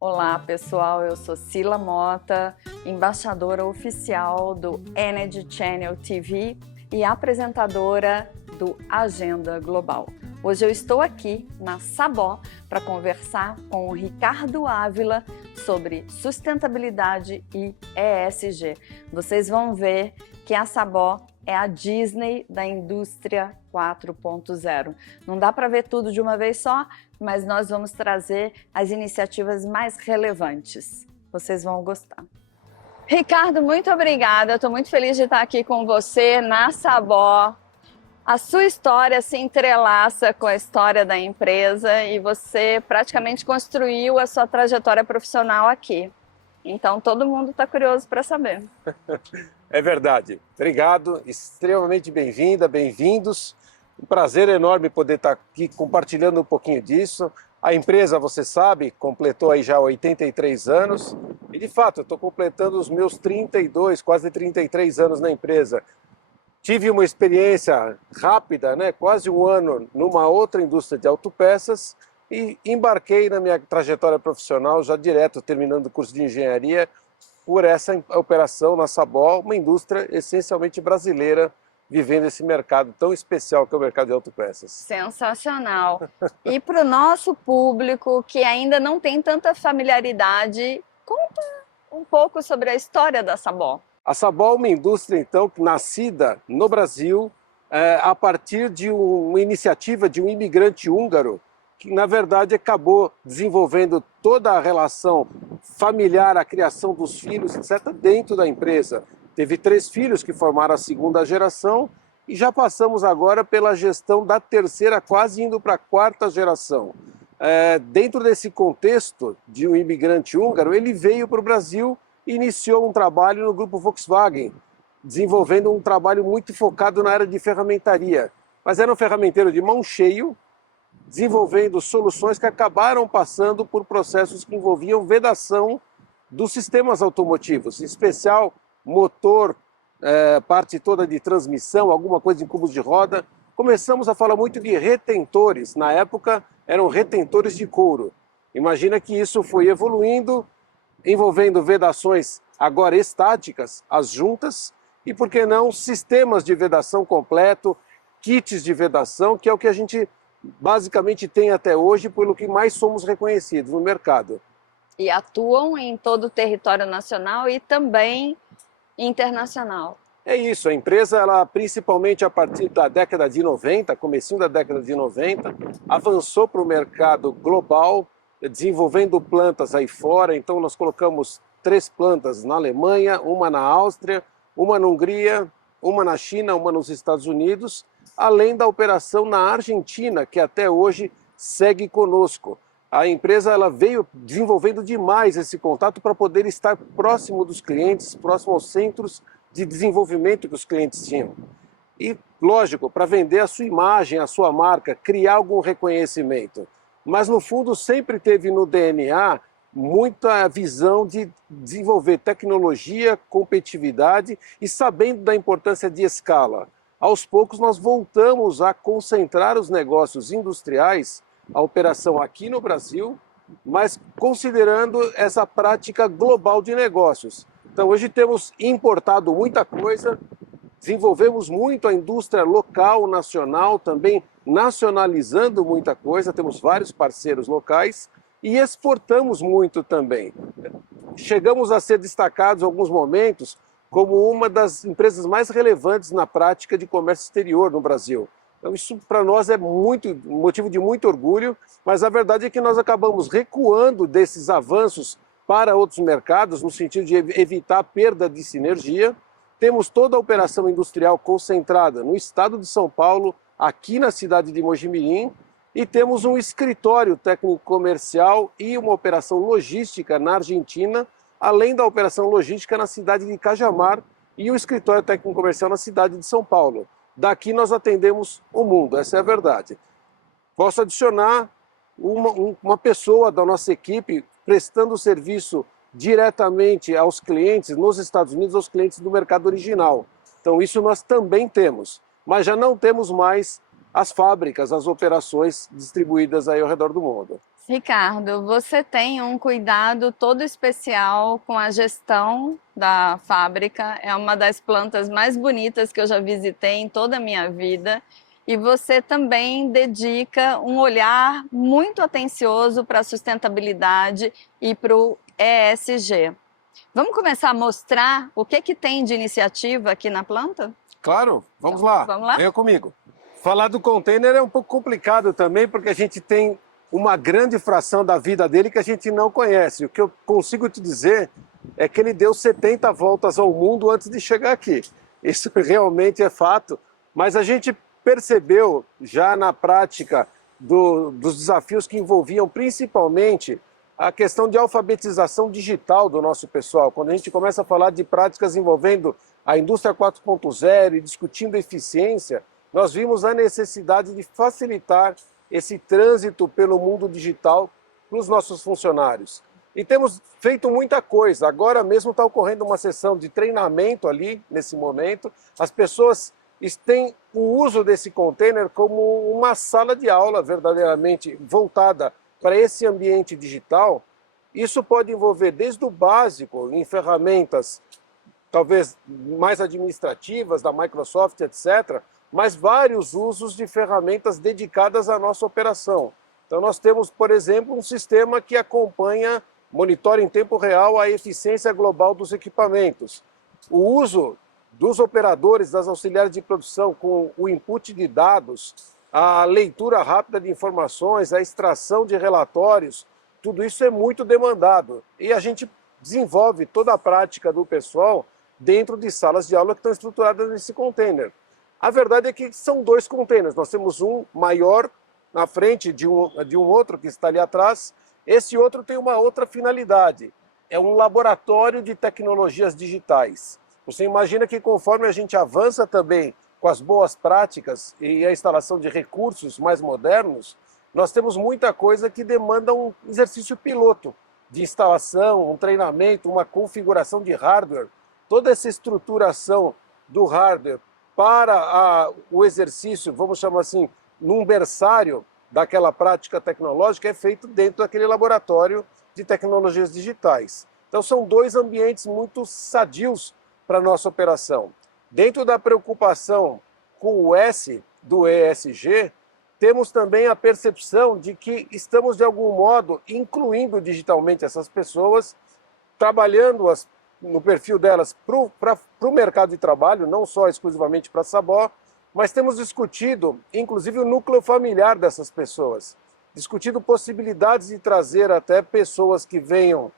Olá pessoal, eu sou Cila Mota, embaixadora oficial do Energy Channel TV e apresentadora do Agenda Global. Hoje eu estou aqui na Sabó para conversar com o Ricardo Ávila sobre sustentabilidade e ESG. Vocês vão ver que a Sabó é a Disney da indústria 4.0. Não dá para ver tudo de uma vez só, mas nós vamos trazer as iniciativas mais relevantes. Vocês vão gostar. Ricardo, muito obrigada. Estou muito feliz de estar aqui com você na Sabó. A sua história se entrelaça com a história da empresa e você praticamente construiu a sua trajetória profissional aqui. Então todo mundo está curioso para saber. É verdade. Obrigado, extremamente bem-vinda, bem-vindos. Um prazer enorme poder estar aqui compartilhando um pouquinho disso. A empresa, você sabe, completou aí já 83 anos. E de fato, eu estou completando os meus 32, quase 33 anos na empresa. Tive uma experiência rápida, quase um ano numa outra indústria de autopeças e embarquei na minha trajetória profissional já direto, terminando o curso de engenharia, por essa operação na Sabó, uma indústria essencialmente brasileira, vivendo esse mercado tão especial que é o mercado de autopeças. Sensacional! E para o nosso público que ainda não tem tanta familiaridade, conta um pouco sobre a história da Sabó. A Sabó é uma indústria, então, nascida no Brasil a partir de uma iniciativa de um imigrante húngaro que, na verdade, acabou desenvolvendo toda a relação familiar, a criação dos filhos, etc., dentro da empresa. Teve 3 filhos que formaram a segunda geração e já passamos agora pela gestão da terceira, quase indo para a 4ª geração. Dentro desse contexto de um imigrante húngaro, ele veio para o Brasil e iniciou um trabalho no grupo Volkswagen, desenvolvendo um trabalho muito focado na área de ferramentaria. Mas era um ferramenteiro de mão cheia, desenvolvendo soluções que acabaram passando por processos que envolviam vedação dos sistemas automotivos, em especial motor, parte toda de transmissão, alguma coisa em cubos de roda. Começamos a falar muito de retentores, na época eram retentores de couro. Imagina que isso foi evoluindo, envolvendo vedações agora estáticas, as juntas, e por que não sistemas de vedação completo, kits de vedação, que é o que a gente basicamente tem até hoje, pelo que mais somos reconhecidos no mercado. E atuam em todo o território nacional e também internacional. É isso, a empresa, ela, principalmente a partir da década de 90, comecinho da década de 90, avançou para o mercado global, desenvolvendo plantas aí fora. Então nós colocamos 3 plantas na Alemanha, uma na Áustria, uma na Hungria, uma na China, uma nos Estados Unidos, além da operação na Argentina, que até hoje segue conosco. A empresa, ela veio desenvolvendo demais esse contato para poder estar próximo dos clientes, próximo aos centros de desenvolvimento que os clientes tinham. E, lógico, para vender a sua imagem, a sua marca, criar algum reconhecimento. Mas, no fundo, sempre teve no DNA muita visão de desenvolver tecnologia, competitividade e sabendo da importância de escala. Aos poucos nós voltamos a concentrar os negócios industriais, a operação aqui no Brasil, mas considerando essa prática global de negócios. Então hoje temos importado muita coisa, desenvolvemos muito a indústria local, nacional, também nacionalizando muita coisa, temos vários parceiros locais e exportamos muito também. Chegamos a ser destacados em alguns momentos como uma das empresas mais relevantes na prática de comércio exterior no Brasil. Então isso para nós é motivo de muito orgulho, mas a verdade é que nós acabamos recuando desses avanços para outros mercados, no sentido de evitar a perda de sinergia. Temos toda a operação industrial concentrada no estado de São Paulo, aqui na cidade de Mojimirim, e temos um escritório técnico-comercial e uma operação logística na Argentina, além da operação logística na cidade de Cajamar e o escritório técnico-comercial na cidade de São Paulo. Daqui nós atendemos o mundo, essa é a verdade. Posso adicionar uma pessoa da nossa equipe prestando serviço diretamente aos clientes nos Estados Unidos, aos clientes do mercado original. Então isso nós também temos, mas já não temos mais as fábricas, as operações distribuídas aí ao redor do mundo. Ricardo, você tem um cuidado todo especial com a gestão da fábrica. É uma das plantas mais bonitas que eu já visitei em toda a minha vida. E você também dedica um olhar muito atencioso para a sustentabilidade e para o ESG. Vamos começar a mostrar o que tem de iniciativa aqui na planta? Claro, vamos Então, lá. vamos lá? Venha comigo. Falar do container é um pouco complicado também, porque a gente tem uma grande fração da vida dele que a gente não conhece. O que eu consigo te dizer é que ele deu 70 voltas ao mundo antes de chegar aqui. Isso realmente é fato, mas a gente percebeu já na prática dos desafios que envolviam principalmente a questão de alfabetização digital do nosso pessoal. Quando a gente começa a falar de práticas envolvendo a indústria 4.0 e discutindo eficiência, nós vimos a necessidade de facilitar esse trânsito pelo mundo digital para os nossos funcionários. E temos feito muita coisa. Agora mesmo está ocorrendo uma sessão de treinamento ali, nesse momento. As pessoas têm o uso desse container como uma sala de aula verdadeiramente voltada para esse ambiente digital. Isso pode envolver desde o básico, em ferramentas talvez mais administrativas da Microsoft, etc., mas vários usos de ferramentas dedicadas à nossa operação. Então nós temos, por exemplo, um sistema que acompanha, monitora em tempo real a eficiência global dos equipamentos. O uso dos operadores, das auxiliares de produção com o input de dados, a leitura rápida de informações, a extração de relatórios, tudo isso é muito demandado. E a gente desenvolve toda a prática do pessoal dentro de salas de aula que estão estruturadas nesse container. A verdade é que são dois containers. Nós temos um maior na frente de um outro que está ali atrás. Esse outro tem uma outra finalidade. É um laboratório de tecnologias digitais. Você imagina que conforme a gente avança também com as boas práticas e a instalação de recursos mais modernos, nós temos muita coisa que demanda um exercício piloto de instalação, um treinamento, uma configuração de hardware. Toda essa estruturação do hardware para o exercício, vamos chamar assim, num berçário daquela prática tecnológica, é feito dentro daquele laboratório de tecnologias digitais. Então são dois ambientes muito sadios para a nossa operação. Dentro da preocupação com o S do ESG, temos também a percepção de que estamos, de algum modo, incluindo digitalmente essas pessoas, trabalhando-as no perfil delas para o mercado de trabalho, não só exclusivamente para a Sabó, mas temos discutido, inclusive, o núcleo familiar dessas pessoas, discutido possibilidades de trazer até pessoas que venham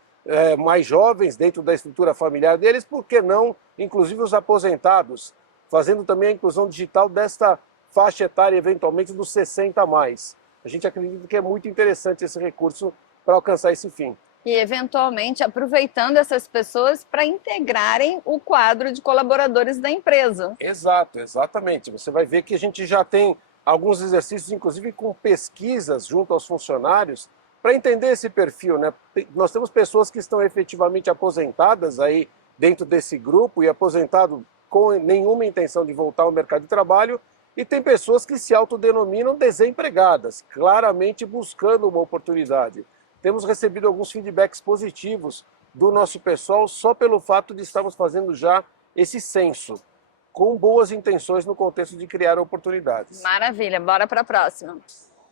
mais jovens dentro da estrutura familiar deles, por que não, inclusive, os aposentados, fazendo também a inclusão digital desta faixa etária, eventualmente, dos 60 a mais. A gente acredita que é muito interessante esse recurso para alcançar esse fim. E, eventualmente, aproveitando essas pessoas para integrarem o quadro de colaboradores da empresa. Exato, exatamente. Você vai ver que a gente já tem alguns exercícios, inclusive com pesquisas junto aos funcionários, para entender esse perfil, né? Nós temos pessoas que estão efetivamente aposentadas aí dentro desse grupo e aposentado com nenhuma intenção de voltar ao mercado de trabalho, e tem pessoas que se autodenominam desempregadas, claramente buscando uma oportunidade. Temos recebido alguns feedbacks positivos do nosso pessoal só pelo fato de estarmos fazendo já esse censo, com boas intenções no contexto de criar oportunidades. Maravilha, bora para a próxima.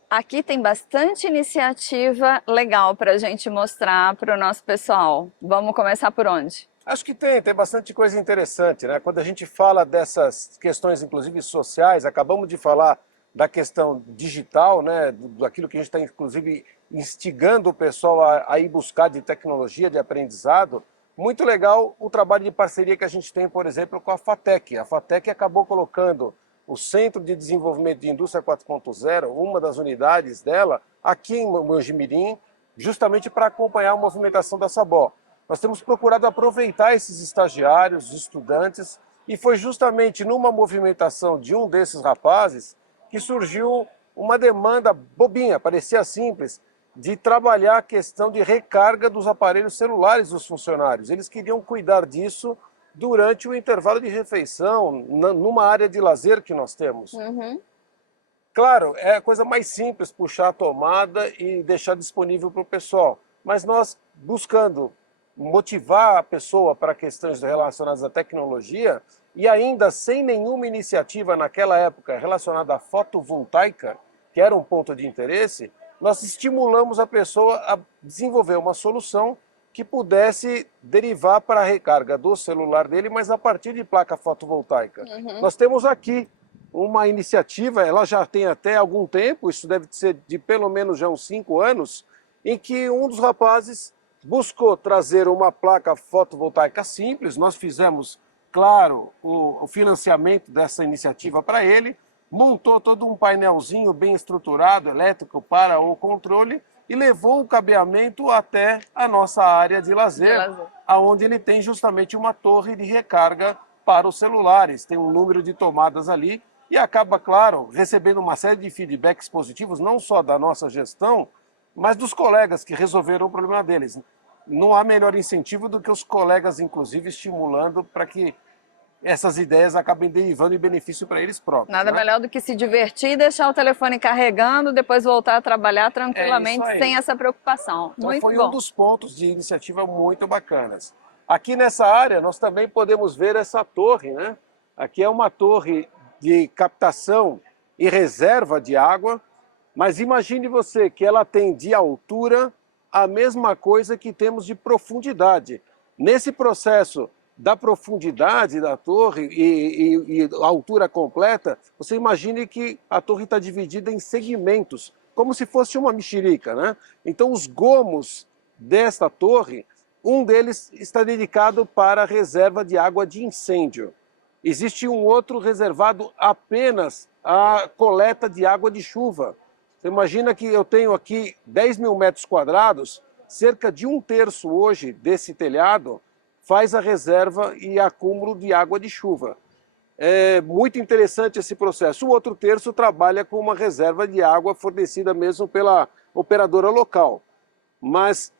Aqui tem bastante iniciativa legal para a gente mostrar para o nosso pessoal. Vamos começar por onde? Acho que tem bastante coisa interessante, né? Quando a gente fala dessas questões, inclusive sociais, acabamos de falar da questão digital, né? Daquilo que a gente está, inclusive, instigando o pessoal a ir buscar de tecnologia, de aprendizado. Muito legal o trabalho de parceria que a gente tem, por exemplo, com a FATEC. A FATEC acabou colocando o Centro de Desenvolvimento de Indústria 4.0, uma das unidades dela, aqui em Mojimirim, justamente para acompanhar a movimentação da Sabó. Nós temos procurado aproveitar esses estagiários, estudantes, e foi justamente numa movimentação de um desses rapazes que surgiu uma demanda bobinha, parecia simples, de trabalhar a questão de recarga dos aparelhos celulares dos funcionários. Eles queriam cuidar disso durante o intervalo de refeição, numa área de lazer que nós temos. Claro, é a coisa mais simples puxar a tomada e deixar disponível para o pessoal. Mas nós buscando motivar a pessoa para questões relacionadas à tecnologia e ainda sem nenhuma iniciativa naquela época relacionada à fotovoltaica, que era um ponto de interesse, nós estimulamos a pessoa a desenvolver uma solução que pudesse derivar para a recarga do celular dele, mas a partir de placa fotovoltaica. Nós temos aqui uma iniciativa, ela já tem até algum tempo, isso deve ser de pelo menos já uns 5 anos, em que um dos rapazes buscou trazer uma placa fotovoltaica simples. Nós fizemos, claro, o financiamento dessa iniciativa para ele, montou todo um painelzinho bem estruturado, elétrico, para o controle, e levou o cabeamento até a nossa área de lazer, onde ele tem justamente uma torre de recarga para os celulares. Tem um número de tomadas ali e acaba, claro, recebendo uma série de feedbacks positivos, não só da nossa gestão, mas dos colegas que resolveram o problema deles. Não há melhor incentivo do que os colegas, inclusive, estimulando para que essas ideias acabem derivando em benefício para eles próprios. Nada melhor do que se divertir e deixar o telefone carregando, depois voltar a trabalhar tranquilamente, sem essa preocupação. Então, muito foi bom. Um dos pontos de iniciativa muito bacanas. Aqui nessa área, nós também podemos ver essa torre, né? Aqui é uma torre de captação e reserva de água, mas imagine você que ela tem de altura a mesma coisa que temos de profundidade. Nesse processo da profundidade da torre e a altura completa, você imagine que a torre está dividida em segmentos, como se fosse uma mexerica, né? Então os gomos desta torre, um deles está dedicado para a reserva de água de incêndio. Existe um outro reservado apenas à coleta de água de chuva. Você imagina que eu tenho aqui 10 mil metros quadrados, cerca de 1/3 hoje desse telhado faz a reserva e acúmulo de água de chuva. É muito interessante esse processo. O outro terço trabalha com uma reserva de água fornecida mesmo pela operadora local. Mas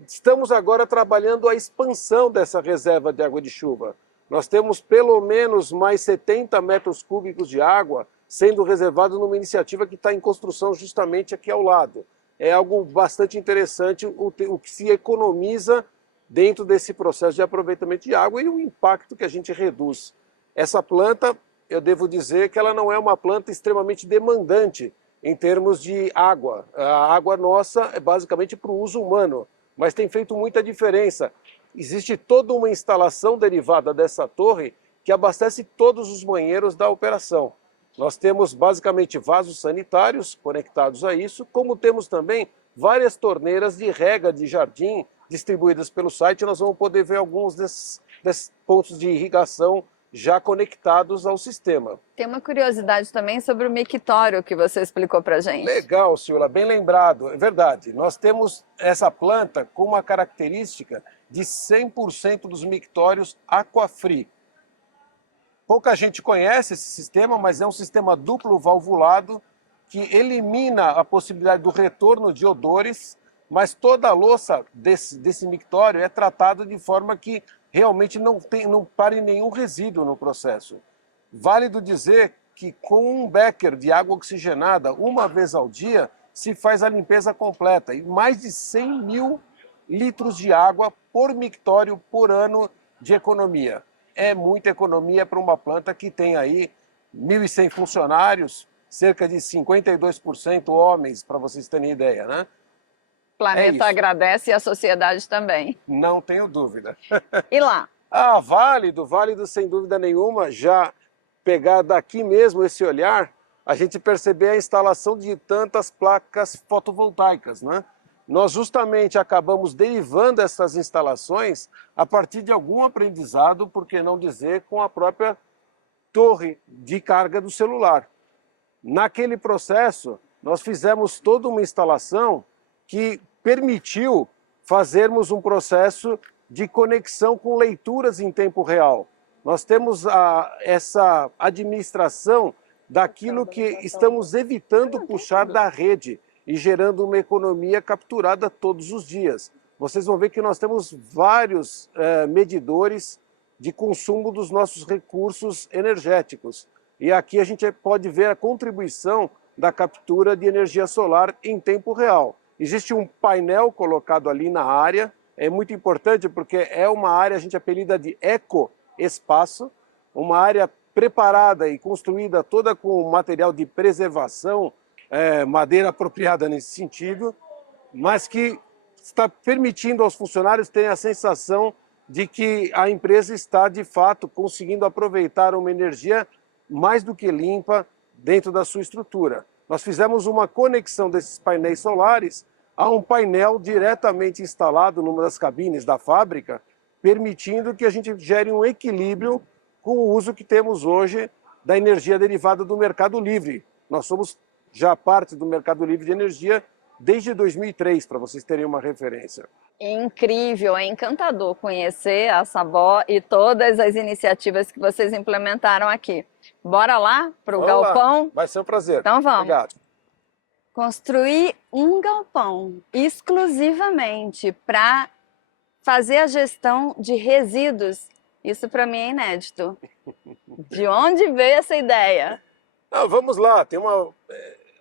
estamos agora trabalhando a expansão dessa reserva de água de chuva. Nós temos pelo menos mais 70 metros cúbicos de água sendo reservado numa iniciativa que está em construção justamente aqui ao lado. É algo bastante interessante o que se economiza dentro desse processo de aproveitamento de água e o impacto que a gente reduz. Essa planta, eu devo dizer que ela não é uma planta extremamente demandante em termos de água. A água nossa é basicamente para o uso humano, mas tem feito muita diferença. Existe toda uma instalação derivada dessa torre que abastece todos os banheiros da operação. Nós temos basicamente vasos sanitários conectados a isso, como temos também várias torneiras de rega de jardim distribuídas pelo site. Nós vamos poder ver alguns desses pontos de irrigação já conectados ao sistema. Tem uma curiosidade também sobre o mictório que você explicou para a gente. Legal, Silvia, bem lembrado. É verdade, nós temos essa planta com uma característica de 100% dos mictórios aquafree. Pouca gente conhece esse sistema, mas é um sistema duplo valvulado que elimina a possibilidade do retorno de odores, mas toda a louça desse mictório é tratada de forma que realmente não pare nenhum resíduo no processo. Válido dizer que com um becker de água oxigenada, uma vez ao dia, se faz a limpeza completa. E mais de 100 mil litros de água por mictório por ano de economia. É muita economia para uma planta que tem aí 1.100 funcionários, cerca de 52% homens, para vocês terem ideia, né? O planeta agradece e a sociedade também. Não tenho dúvida. E lá? Ah, válido sem dúvida nenhuma. Já pegar daqui mesmo esse olhar, a gente perceber a instalação de tantas placas fotovoltaicas, né? Nós justamente acabamos derivando essas instalações a partir de algum aprendizado, por que não dizer, com a própria torre de carga do celular. Naquele processo, nós fizemos toda uma instalação que permitiu fazermos um processo de conexão com leituras em tempo real. Nós temos essa administração daquilo que estamos evitando puxar da rede e gerando uma economia capturada todos os dias. Vocês vão ver que nós temos vários medidores de consumo dos nossos recursos energéticos. E aqui a gente pode ver a contribuição da captura de energia solar em tempo real. Existe um painel colocado ali na área, é muito importante porque é uma área, a gente apelida de ecoespaço, uma área preparada e construída toda com material de preservação, madeira apropriada nesse sentido, mas que está permitindo aos funcionários terem a sensação de que a empresa está, de fato, conseguindo aproveitar uma energia mais do que limpa dentro da sua estrutura. Nós fizemos uma conexão desses painéis solares a um painel diretamente instalado numa das cabines da fábrica, permitindo que a gente gere um equilíbrio com o uso que temos hoje da energia derivada do mercado livre. Nós somos já parte do mercado livre de energia desde 2003, para vocês terem uma referência. É incrível, é encantador conhecer a Sabó e todas as iniciativas que vocês implementaram aqui. Bora lá para o galpão? Lá. Vai ser um prazer. Então vamos. Obrigado. Construir um galpão exclusivamente para fazer a gestão de resíduos, isso para mim é inédito. De onde veio essa ideia? Vamos lá, tem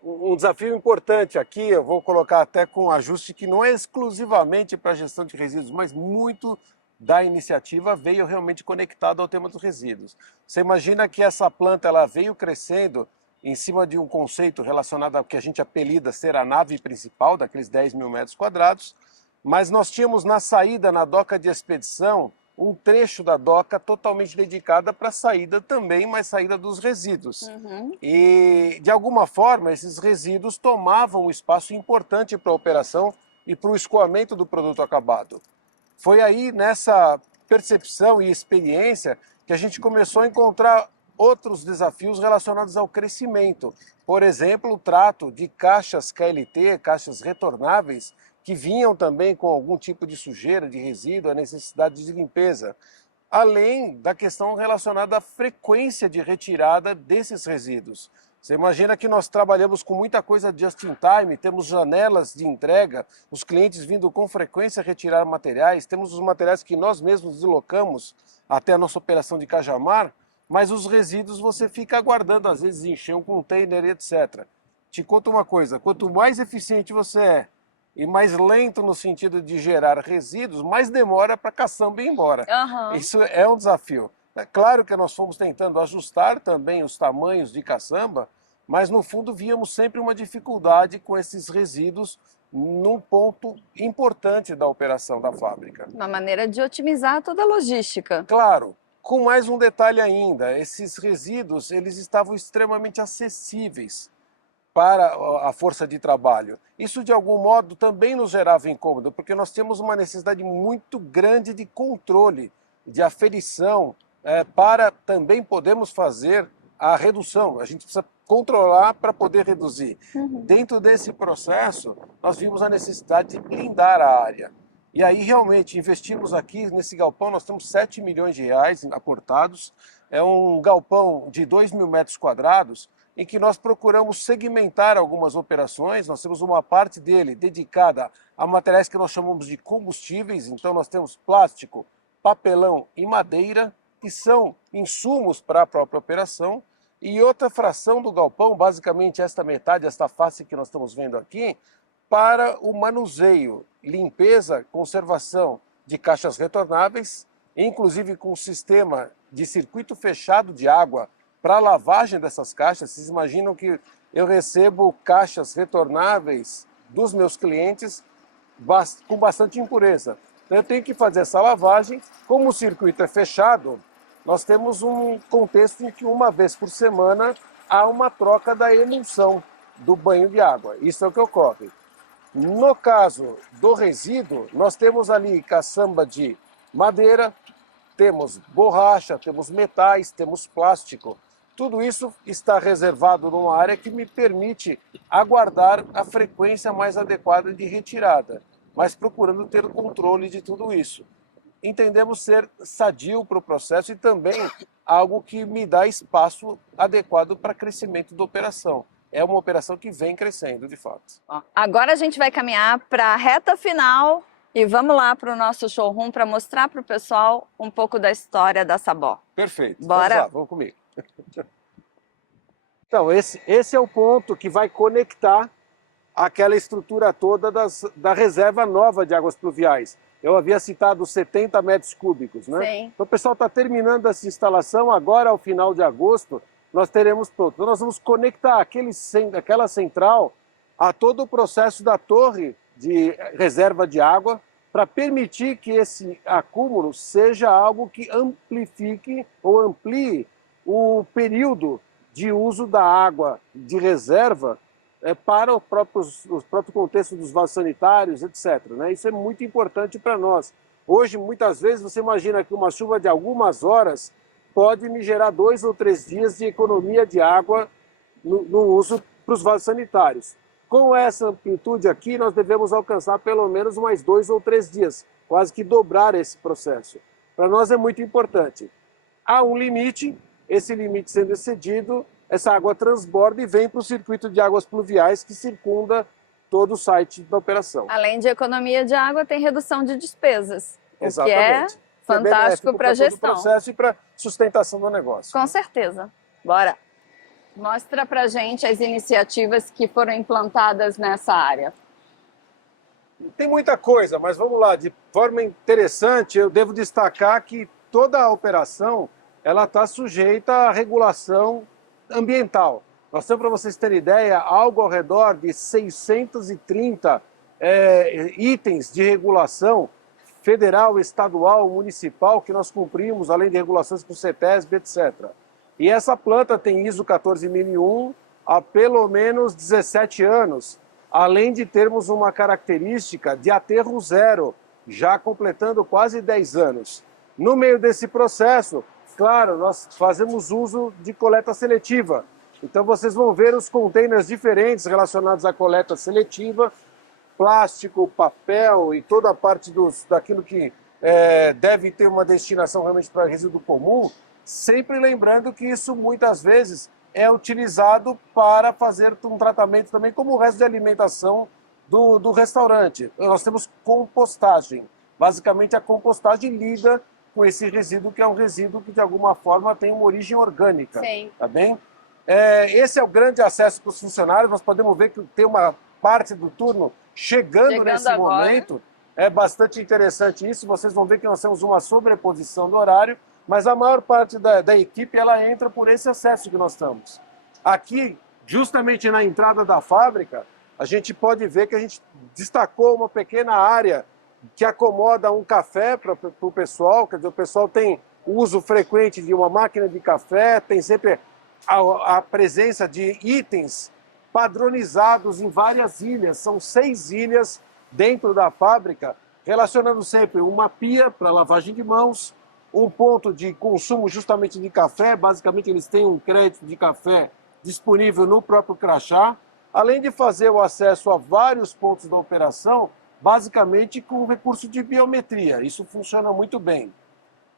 um desafio importante aqui, eu vou colocar até com um ajuste que não é exclusivamente para a gestão de resíduos, mas muito da iniciativa veio realmente conectado ao tema dos resíduos. Você imagina que essa planta ela veio crescendo em cima de um conceito relacionado ao que a gente apelida ser a nave principal, daqueles 10 mil metros quadrados, mas nós tínhamos na saída, na doca de expedição, um trecho da doca totalmente dedicada para a saída também, mas saída dos resíduos. E, de alguma forma, esses resíduos tomavam um espaço importante para a operação e para o escoamento do produto acabado. Foi aí, nessa percepção e experiência, que a gente começou a encontrar outros desafios relacionados ao crescimento. Por exemplo, o trato de caixas KLT, caixas retornáveis, que vinham também com algum tipo de sujeira, de resíduo, a necessidade de limpeza, além da questão relacionada à frequência de retirada desses resíduos. Você imagina que nós trabalhamos com muita coisa just in time, temos janelas de entrega, os clientes vindo com frequência retirar materiais, temos os materiais que nós mesmos deslocamos até a nossa operação de Cajamar, mas os resíduos você fica aguardando, às vezes encher um container, etc. Te conto uma coisa, quanto mais eficiente você é, e mais lento no sentido de gerar resíduos, mais demora para a caçamba ir embora. Isso é um desafio. É claro que nós fomos tentando ajustar também os tamanhos de caçamba, mas no fundo víamos sempre uma dificuldade com esses resíduos num ponto importante da operação da fábrica. Uma maneira de otimizar toda a logística. Claro, com mais um detalhe ainda, esses resíduos eles estavam extremamente acessíveis para a força de trabalho. Isso, de algum modo, também nos gerava incômodo, porque nós temos uma necessidade muito grande de controle, de aferição, para também podermos fazer a redução. A gente precisa controlar para poder reduzir. Dentro desse processo, nós vimos a necessidade de blindar a área. E aí, realmente, investimos aqui nesse galpão, nós temos 7 milhões de reais aportados. É um galpão de 2 mil metros quadrados, em que nós procuramos segmentar algumas operações. Nós temos uma parte dele dedicada a materiais que nós chamamos de combustíveis, então nós temos plástico, papelão e madeira, que são insumos para a própria operação, e outra fração do galpão, basicamente esta metade, esta face que nós estamos vendo aqui, para o manuseio, limpeza, conservação de caixas retornáveis, inclusive com um sistema de circuito fechado de água para a lavagem dessas caixas. Vocês imaginam que eu recebo caixas retornáveis dos meus clientes com bastante impureza. Então eu tenho que fazer essa lavagem. Como o circuito é fechado, nós temos um contexto em que uma vez por semana há uma troca da emulsão do banho de água. Isso é o que ocorre. No caso do resíduo, nós temos ali caçamba de madeira, temos borracha, temos metais, temos plástico. Tudo isso está reservado numa área que me permite aguardar a frequência mais adequada de retirada, mas procurando ter o controle de tudo isso. Entendemos ser sadio para o processo e também algo que me dá espaço adequado para crescimento da operação. É uma operação que vem crescendo, de fato. Agora a gente vai caminhar para a reta final e vamos lá para o nosso showroom para mostrar para o pessoal um pouco da história da Sabó. Perfeito. Bora? Vamos lá, vamos comigo. Então, esse é o ponto que vai conectar aquela estrutura toda da reserva nova de águas pluviais. Eu havia citado 70 metros cúbicos, né? Sim. Então o pessoal está terminando essa instalação, agora ao final de agosto nós teremos pronto. Então nós vamos conectar aquela central a todo o processo da torre de reserva de água para permitir que esse acúmulo seja algo que amplifique ou amplie o período de uso da água de reserva para o próprio contexto dos vasos sanitários, etc. Né? Isso é muito importante para nós. Hoje, muitas vezes, você imagina que uma chuva de algumas horas pode me gerar 2 ou 3 dias de economia de água no uso para os vasos sanitários. Com essa amplitude aqui, nós devemos alcançar pelo menos mais 2 ou 3 dias, quase que dobrar esse processo. Para nós é muito importante. Há um limite, esse limite sendo excedido, essa água transborda e vem para o circuito de águas pluviais que circunda todo o site da operação. Além de economia de água, tem redução de despesas, Exatamente. o que é fantástico para a gestão. Para o processo e para sustentação do negócio. Com certeza. Bora. Mostra para a gente as iniciativas que foram implantadas nessa área. Tem muita coisa, mas vamos lá. De forma interessante, eu devo destacar que toda a operação ela está sujeita à regulação ambiental. Nós temos, para vocês terem ideia, algo ao redor de 630 itens de regulação federal, estadual, municipal, que nós cumprimos, além de regulações com o CETESB, etc. E essa planta tem ISO 14001 há pelo menos 17 anos, além de termos uma característica de aterro zero, já completando quase 10 anos. No meio desse processo, claro, nós fazemos uso de coleta seletiva. Então vocês vão ver os containers diferentes relacionados à coleta seletiva, plástico, papel e toda a parte daquilo que deve ter uma destinação realmente para resíduo comum, sempre lembrando que isso muitas vezes é utilizado para fazer um tratamento também como o resto de alimentação do restaurante. Nós temos compostagem. Basicamente a compostagem lida com esse resíduo, que é um resíduo que de alguma forma tem uma origem orgânica. Sim. Tá bem? Esse é o grande acesso para os funcionários. Nós podemos ver que tem uma parte do turno chegando nesse agora. momento. É bastante interessante isso. Vocês vão ver que nós temos uma sobreposição do horário, mas a maior parte da equipe ela entra por esse acesso que nós estamos. Aqui, justamente na entrada da fábrica, a gente pode ver que a gente destacou uma pequena área que acomoda um café para o pessoal. Quer dizer, o pessoal tem uso frequente de uma máquina de café, tem sempre a presença de itens padronizados em várias ilhas. São 6 ilhas dentro da fábrica, relacionando sempre uma pia para lavagem de mãos, um ponto de consumo justamente de café. Basicamente eles têm um crédito de café disponível no próprio crachá, além de fazer o acesso a vários pontos da operação, basicamente com recurso de biometria. Isso funciona muito bem.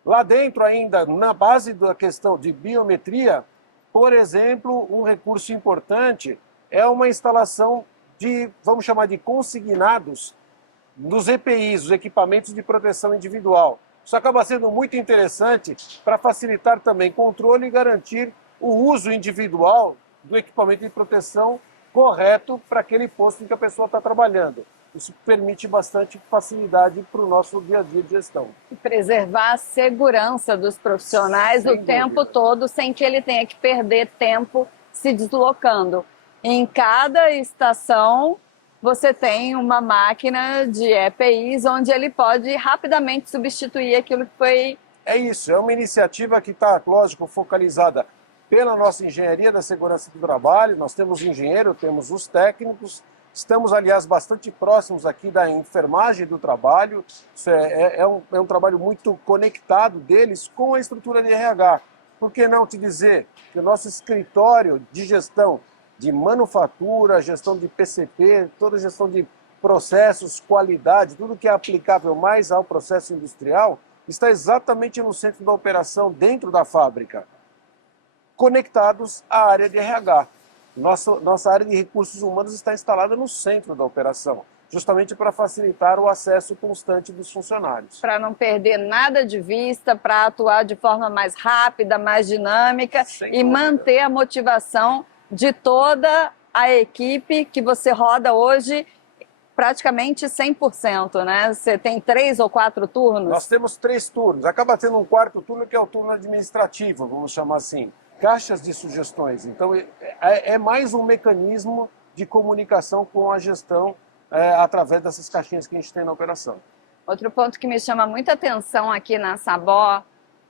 Lá dentro ainda, na base da questão de biometria, por exemplo, um recurso importante é uma instalação de, vamos chamar de consignados, nos EPIs, os equipamentos de proteção individual. Isso acaba sendo muito interessante para facilitar também controle e garantir o uso individual do equipamento de proteção correto para aquele posto em que a pessoa está trabalhando. Isso permite bastante facilidade para o nosso dia a dia de gestão. E preservar a segurança dos profissionais Sem o tempo dúvida. todo, sem que ele tenha que perder tempo se deslocando. Em cada estação, você tem uma máquina de EPIs onde ele pode rapidamente substituir aquilo que foi... É isso, é uma iniciativa que está, lógico, focalizada pela nossa engenharia da segurança do trabalho. Nós temos engenheiro, temos os técnicos, estamos, aliás, bastante próximos aqui da enfermagem do trabalho. Isso é um trabalho muito conectado deles com a estrutura de RH. Por que não te dizer que o nosso escritório de gestão de manufatura, gestão de PCP, toda a gestão de processos, qualidade, tudo que é aplicável mais ao processo industrial, está exatamente no centro da operação, dentro da fábrica, conectados à área de RH. Nossa área de recursos humanos está instalada no centro da operação, justamente para facilitar o acesso constante dos funcionários. Para não perder nada de vista, para atuar de forma mais rápida, mais dinâmica e manter a motivação de toda a equipe que você roda hoje praticamente 100%, né? Você tem 3 ou 4 turnos? Nós temos 3 turnos. Acaba tendo um quarto turno que é o turno administrativo, vamos chamar assim, caixas de sugestões. Então é mais um mecanismo de comunicação com a gestão através dessas caixinhas que a gente tem na operação. Outro ponto que me chama muita atenção aqui na Sabó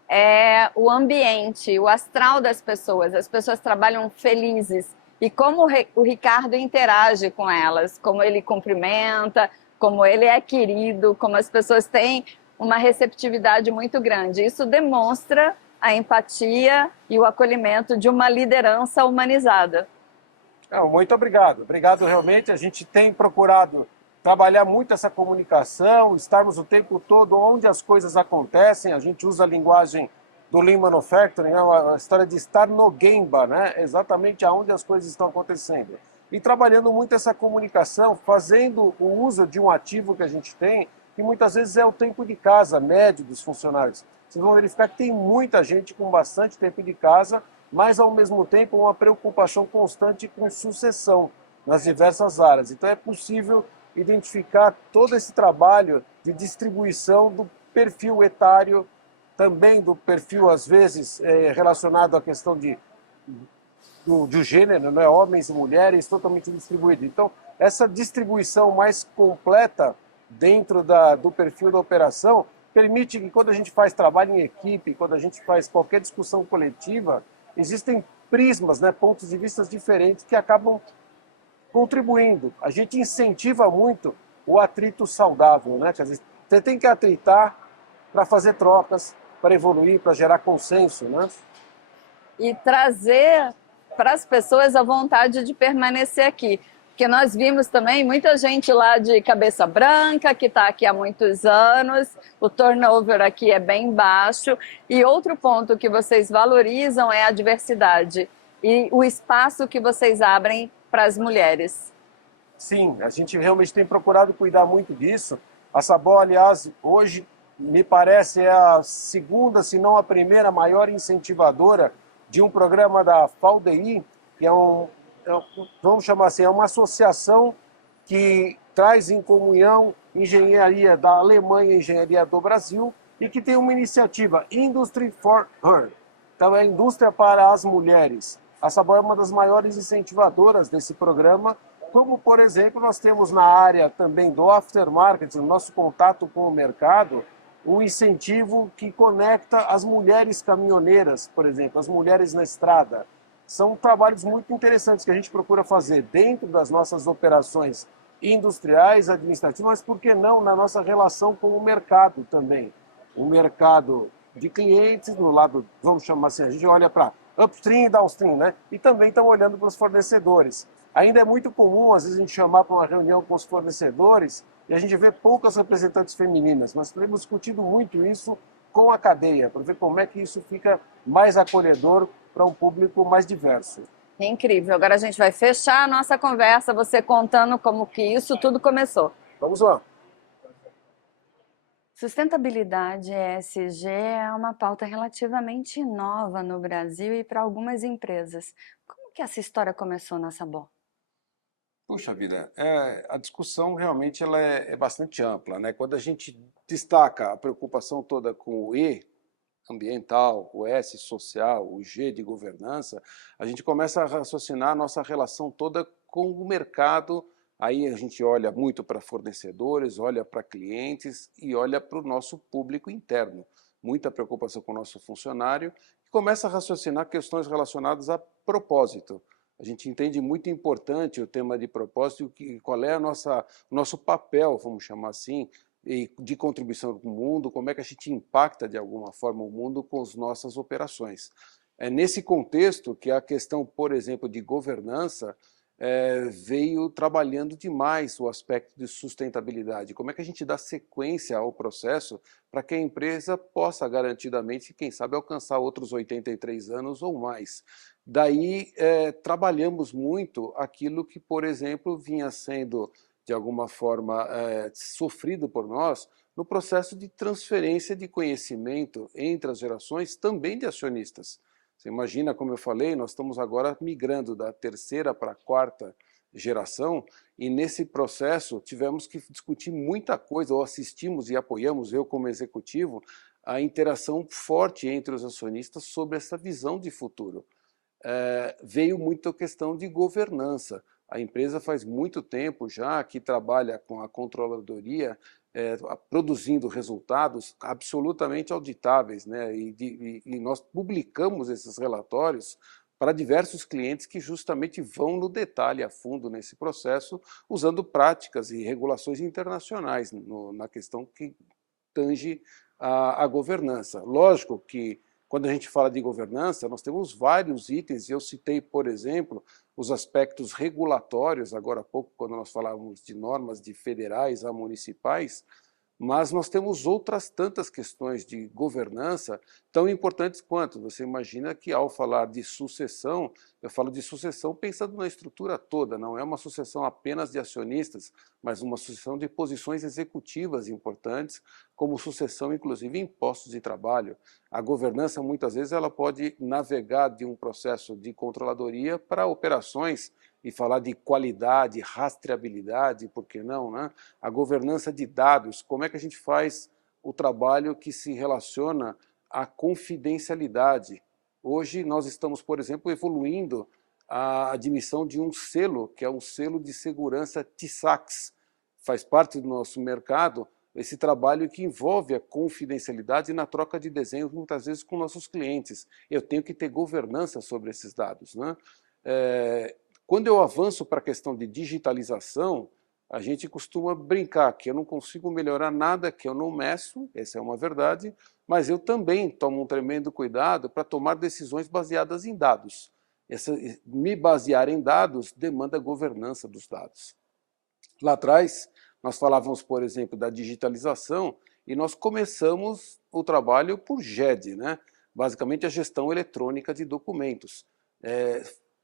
é o ambiente, o astral das pessoas. As pessoas trabalham felizes. E como o Ricardo interage com elas, como ele cumprimenta, como ele é querido, como as pessoas têm uma receptividade muito grande. Isso demonstra a empatia e o acolhimento de uma liderança humanizada. Muito obrigado. Obrigado realmente. A gente tem procurado trabalhar muito essa comunicação, estarmos o tempo todo onde as coisas acontecem. A gente usa a linguagem do Lean Manufacturing, a história de estar no Gemba, né? Exatamente aonde as coisas estão acontecendo. E trabalhando muito essa comunicação, fazendo o uso de um ativo que a gente tem, que muitas vezes é o tempo de casa médio dos funcionários. Vocês vão verificar que tem muita gente com bastante tempo de casa, mas ao mesmo tempo uma preocupação constante com sucessão nas diversas áreas. Então é possível identificar todo esse trabalho de distribuição do perfil etário, também do perfil, às vezes, relacionado à questão do gênero, né? Homens e mulheres, totalmente distribuído. Então, essa distribuição mais completa dentro do perfil da operação permite que, quando a gente faz trabalho em equipe, quando a gente faz qualquer discussão coletiva, existem prismas, né, pontos de vista diferentes que acabam contribuindo. A gente incentiva muito o atrito saudável, né? Quer dizer, você tem que atritar para fazer trocas, para evoluir, para gerar consenso, né? E trazer para as pessoas a vontade de permanecer aqui. Porque nós vimos também muita gente lá de cabeça branca, que está aqui há muitos anos, o turnover aqui é bem baixo. E outro ponto que vocês valorizam é a diversidade e o espaço que vocês abrem para as mulheres. Sim, a gente realmente tem procurado cuidar muito disso. A Sabó, aliás, hoje me parece é a segunda, se não a primeira maior incentivadora de um programa da FAUDEI, que vamos chamar assim, é uma associação que traz em comunhão engenharia da Alemanha e engenharia do Brasil e que tem uma iniciativa Industry for Her. Então é a indústria para as mulheres. A Sabó é uma das maiores incentivadoras desse programa, como, por exemplo, nós temos na área também do aftermarket, no nosso contato com o mercado, um incentivo que conecta as mulheres caminhoneiras, por exemplo, as mulheres na estrada. São trabalhos muito interessantes que a gente procura fazer dentro das nossas operações industriais, administrativas, mas por que não na nossa relação com o mercado também. O mercado de clientes, no lado, vamos chamar assim, a gente olha para upstream e downstream, né? E também estamos olhando para os fornecedores. Ainda é muito comum, às vezes, a gente chamar para uma reunião com os fornecedores e a gente vê poucas representantes femininas, mas temos discutido muito isso com a cadeia, para ver como é que isso fica mais acolhedor para um público mais diverso. É incrível. Agora a gente vai fechar a nossa conversa, você contando como que isso tudo começou. Vamos lá. Sustentabilidade ESG é uma pauta relativamente nova no Brasil e para algumas empresas. Como que essa história começou na Sabó? Puxa vida, a discussão realmente ela é bastante ampla, né? Quando a gente destaca a preocupação toda com o E, ambiental, o S, social, o G de governança, a gente começa a raciocinar a nossa relação toda com o mercado. Aí a gente olha muito para fornecedores, olha para clientes e olha para o nosso público interno. Muita preocupação com o nosso funcionário e começa a raciocinar questões relacionadas a propósito. A gente entende muito importante o tema de propósito e qual é o nosso papel, vamos chamar assim, de contribuição para o mundo, como é que a gente impacta de alguma forma o mundo com as nossas operações. É nesse contexto que a questão, por exemplo, de governança veio trabalhando demais o aspecto de sustentabilidade. Como é que a gente dá sequência ao processo para que a empresa possa garantidamente, quem sabe, alcançar outros 83 anos ou mais. Daí trabalhamos muito aquilo que, por exemplo, vinha sendo de alguma forma sofrido por nós no processo de transferência de conhecimento entre as gerações, também de acionistas. Você imagina, como eu falei, nós estamos agora migrando da terceira para a quarta geração, e nesse processo tivemos que discutir muita coisa, ou assistimos e apoiamos, eu como executivo, a interação forte entre os acionistas sobre essa visão de futuro. Veio muito a questão de governança. A empresa faz muito tempo já que trabalha com a controladoria, produzindo resultados absolutamente auditáveis, né? E nós publicamos esses relatórios para diversos clientes que justamente vão no detalhe a fundo nesse processo, usando práticas e regulações internacionais na questão que tange a governança. Lógico que quando a gente fala de governança, nós temos vários itens, e eu citei, por exemplo, os aspectos regulatórios, agora há pouco, quando nós falávamos de normas de federais a municipais, mas nós temos outras tantas questões de governança tão importantes quanto. Você imagina que, ao falar de sucessão, eu falo de sucessão pensando na estrutura toda, não é uma sucessão apenas de acionistas, mas uma sucessão de posições executivas importantes, como sucessão, inclusive, em postos de trabalho. A governança, muitas vezes, ela pode navegar de um processo de controladoria para operações e falar de qualidade, rastreabilidade, por que não, né? A governança de dados, como é que a gente faz o trabalho que se relaciona à confidencialidade. Hoje nós estamos, por exemplo, evoluindo a admissão de um selo, que é um selo de segurança TISAX, faz parte do nosso mercado, esse trabalho que envolve a confidencialidade na troca de desenhos, muitas vezes com nossos clientes. Eu tenho que ter governança sobre esses dados, né? Quando eu avanço para a questão de digitalização, a gente costuma brincar que eu não consigo melhorar nada que eu não meço, essa é uma verdade, mas eu também tomo um tremendo cuidado para tomar decisões baseadas em dados. Me basear em dados demanda governança dos dados. Lá atrás, nós falávamos, por exemplo, da digitalização e nós começamos o trabalho por GED, né? Basicamente a gestão eletrônica de documentos.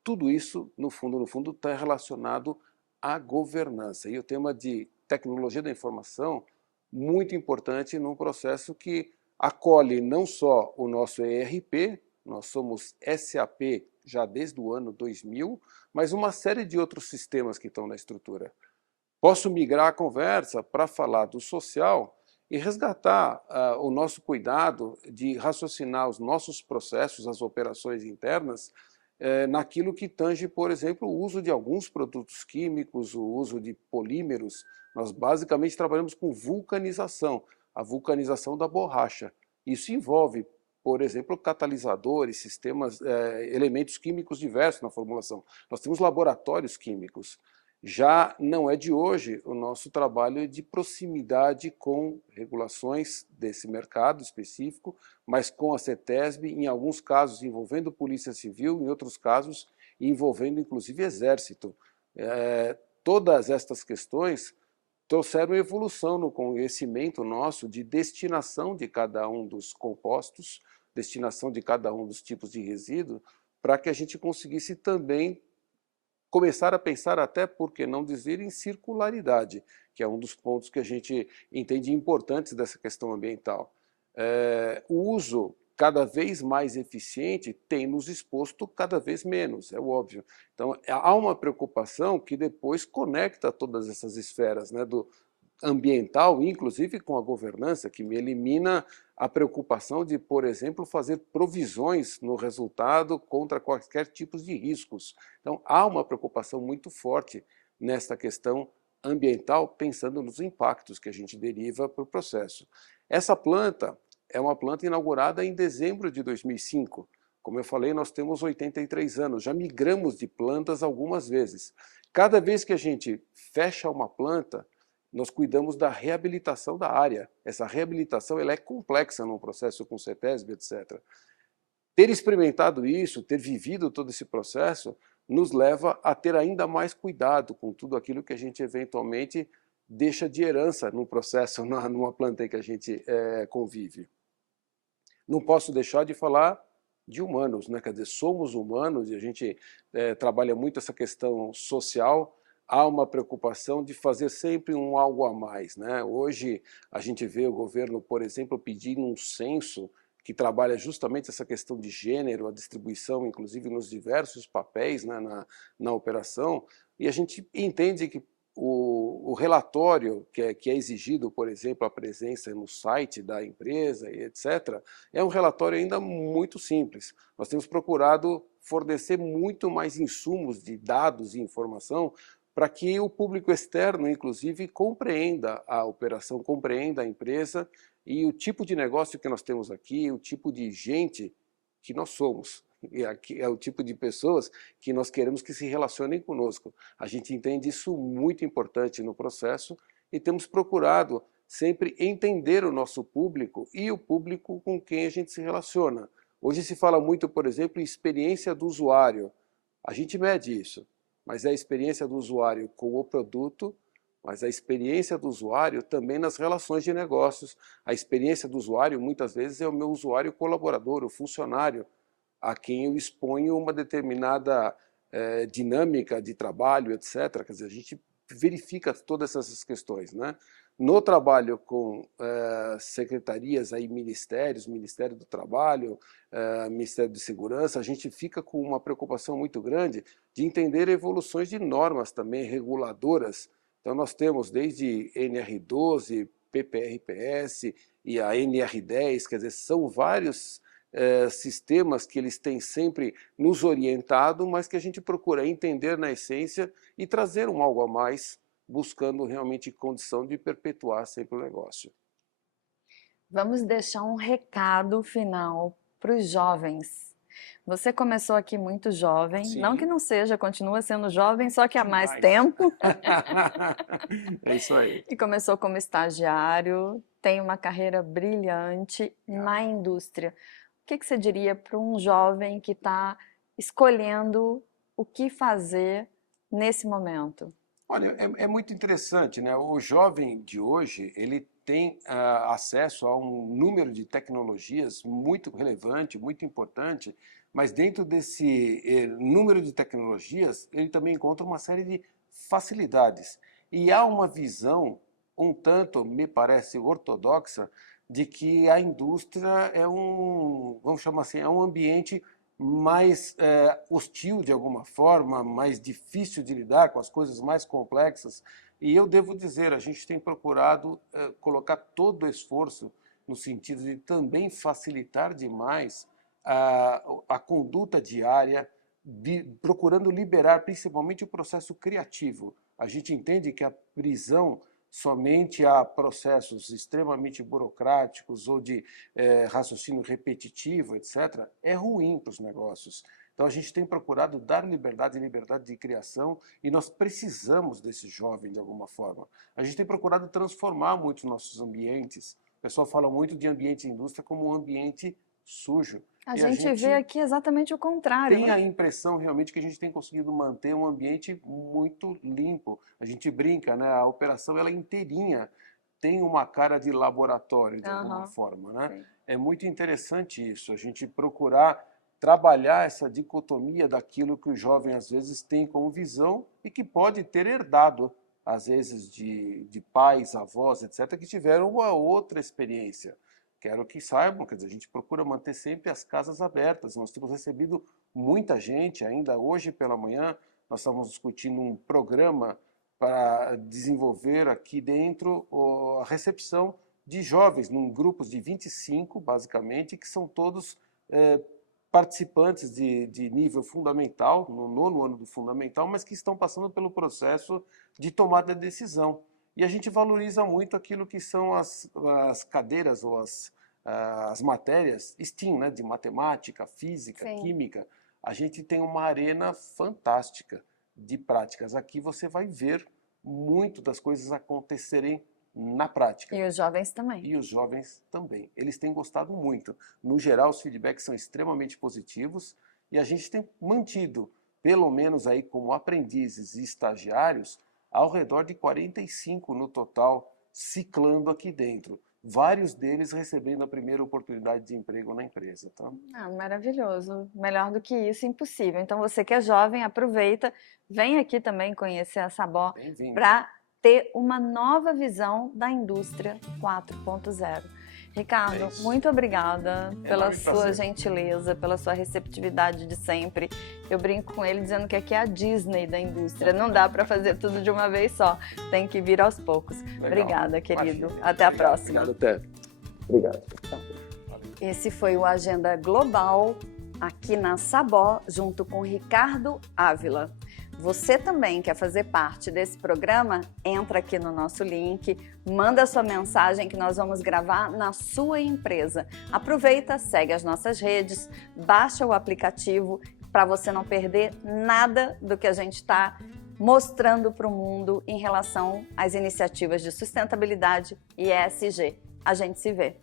Tudo isso, no fundo, está relacionado à governança. E o tema de tecnologia da informação, muito importante num processo que acolhe não só o nosso ERP, nós somos SAP já desde o ano 2000, mas uma série de outros sistemas que estão na estrutura. Posso migrar a conversa para falar do social e resgatar o nosso cuidado de raciocinar os nossos processos, as operações internas, naquilo que tange, por exemplo, o uso de alguns produtos químicos, o uso de polímeros. Nós basicamente trabalhamos com vulcanização, a vulcanização da borracha. Isso envolve, por exemplo, catalisadores, sistemas, elementos químicos diversos na formulação. Nós temos laboratórios químicos. Já não é de hoje o nosso trabalho de proximidade com regulações desse mercado específico, mas com a CETESB, em alguns casos envolvendo Polícia Civil, em outros casos envolvendo inclusive Exército. Todas estas questões trouxeram evolução no conhecimento nosso de destinação de cada um dos compostos, destinação de cada um dos tipos de resíduo, para que a gente conseguisse também começar a pensar até, por que não dizer, em circularidade, que é um dos pontos que a gente entende importantes dessa questão ambiental. O uso cada vez mais eficiente tem nos exposto cada vez menos, é óbvio. Então, há uma preocupação que depois conecta todas essas esferas, né, do ambiental, inclusive com a governança, que me elimina a preocupação de, por exemplo, fazer provisões no resultado contra quaisquer tipos de riscos. Então, há uma preocupação muito forte nesta questão ambiental, pensando nos impactos que a gente deriva para o processo. Essa planta é uma planta inaugurada em dezembro de 2005. Como eu falei, nós temos 83 anos, já migramos de plantas algumas vezes. Cada vez que a gente fecha uma planta, nós cuidamos da reabilitação da área. Essa reabilitação ela é complexa num processo com CETESB, etc. Ter experimentado isso, ter vivido todo esse processo, nos leva a ter ainda mais cuidado com tudo aquilo que a gente eventualmente deixa de herança no processo, numa planta em que a gente convive. Não posso deixar de falar de humanos, né? Quer dizer, somos humanos e a gente trabalha muito essa questão social. Há uma preocupação de fazer sempre um algo a mais, né? Hoje a gente vê o governo, por exemplo, pedindo um censo que trabalha justamente essa questão de gênero, a distribuição, inclusive nos diversos papéis, né, na operação, e a gente entende que o relatório que é exigido, por exemplo, a presença no site da empresa e etc., é um relatório ainda muito simples. Nós temos procurado fornecer muito mais insumos de dados e informação para que o público externo, inclusive, compreenda a operação, compreenda a empresa e o tipo de negócio que nós temos aqui, o tipo de gente que nós somos. E aqui é o tipo de pessoas que nós queremos que se relacionem conosco. A gente entende isso muito importante no processo e temos procurado sempre entender o nosso público e o público com quem a gente se relaciona. Hoje se fala muito, por exemplo, em experiência do usuário. A gente mede isso, mas é a experiência do usuário com o produto, mas a experiência do usuário também nas relações de negócios. A experiência do usuário, muitas vezes, é o meu usuário colaborador, o funcionário, a quem eu exponho uma determinada dinâmica de trabalho, etc. Quer dizer, a gente verifica todas essas questões, né? No trabalho com secretarias, aí, ministérios, Ministério do Trabalho, Ministério de Segurança, a gente fica com uma preocupação muito grande de entender evoluções de normas também reguladoras. Então nós temos desde NR12, PPRPS e a NR10, quer dizer, são vários sistemas que eles têm sempre nos orientado, mas que a gente procura entender na essência e trazer um algo a mais, buscando realmente condição de perpetuar sempre o negócio. Vamos deixar um recado final para os jovens. Você começou aqui muito jovem, Sim. Não que não seja, continua sendo jovem, só que há mais tempo. É isso aí. E começou como estagiário, tem uma carreira brilhante na indústria. O que você diria para um jovem que está escolhendo o que fazer nesse momento? Olha, é muito interessante, né? O jovem de hoje, ele tem acesso a um número de tecnologias muito relevante, muito importante, mas dentro desse número de tecnologias, ele também encontra uma série de facilidades. E há uma visão um tanto, me parece, ortodoxa, de que a indústria é vamos chamar assim, é um ambiente mais hostil de alguma forma, mais difícil de lidar com as coisas mais complexas. E eu devo dizer, a gente tem procurado colocar todo o esforço no sentido de também facilitar demais a conduta diária, procurando liberar principalmente o processo criativo. A gente entende que a prisão somente a processos extremamente burocráticos ou de raciocínio repetitivo, etc., é ruim para os negócios. Então a gente tem procurado dar liberdade de criação e nós precisamos desse jovem de alguma forma. A gente tem procurado transformar muito os nossos ambientes. O pessoal fala muito de ambiente de indústria como um ambiente sujo. A gente vê aqui exatamente o contrário. Tem a impressão realmente que a gente tem conseguido manter um ambiente muito limpo. A gente brinca, né? A operação ela inteirinha tem uma cara de laboratório de alguma forma, né? Sim. É muito interessante isso, a gente procurar trabalhar essa dicotomia daquilo que o jovem às vezes tem como visão e que pode ter herdado, às vezes, de pais, avós, etc., que tiveram uma outra experiência. Quero que saibam, quer dizer, a gente procura manter sempre as casas abertas. Nós temos recebido muita gente, ainda hoje pela manhã, nós estamos discutindo um programa para desenvolver aqui dentro a recepção de jovens, num grupos de 25, basicamente, que são todos participantes de nível fundamental, no 9º ano do fundamental, mas que estão passando pelo processo de tomada de decisão. E a gente valoriza muito aquilo que são as cadeiras ou as matérias STEAM, né, de matemática, física, Sim. química. A gente tem uma arena fantástica de práticas. Aqui você vai ver muito das coisas acontecerem na prática. E os jovens também. E os jovens também. Eles têm gostado muito. No geral, os feedbacks são extremamente positivos e a gente tem mantido, pelo menos aí como aprendizes e estagiários, ao redor de 45 no total, ciclando aqui dentro. Vários deles recebendo a primeira oportunidade de emprego na empresa. Tá? Maravilhoso. Melhor do que isso, impossível. Então você que é jovem, aproveita, vem aqui também conhecer a Sabor para ter uma nova visão da indústria 4.0. Ricardo, muito obrigada pela sua gentileza, pela sua receptividade de sempre. Eu brinco com ele dizendo que aqui é a Disney da indústria, não dá para fazer tudo de uma vez só, tem que vir aos poucos. Legal. Obrigada, querido. Até a próxima. Obrigado, Obrigado. Esse foi o Agenda Global aqui na Sabó, junto com Ricardo Ávila. Você também quer fazer parte desse programa? Entra aqui no nosso link, manda sua mensagem que nós vamos gravar na sua empresa. Aproveita, segue as nossas redes, baixa o aplicativo para você não perder nada do que a gente está mostrando para o mundo em relação às iniciativas de sustentabilidade e ESG. A gente se vê.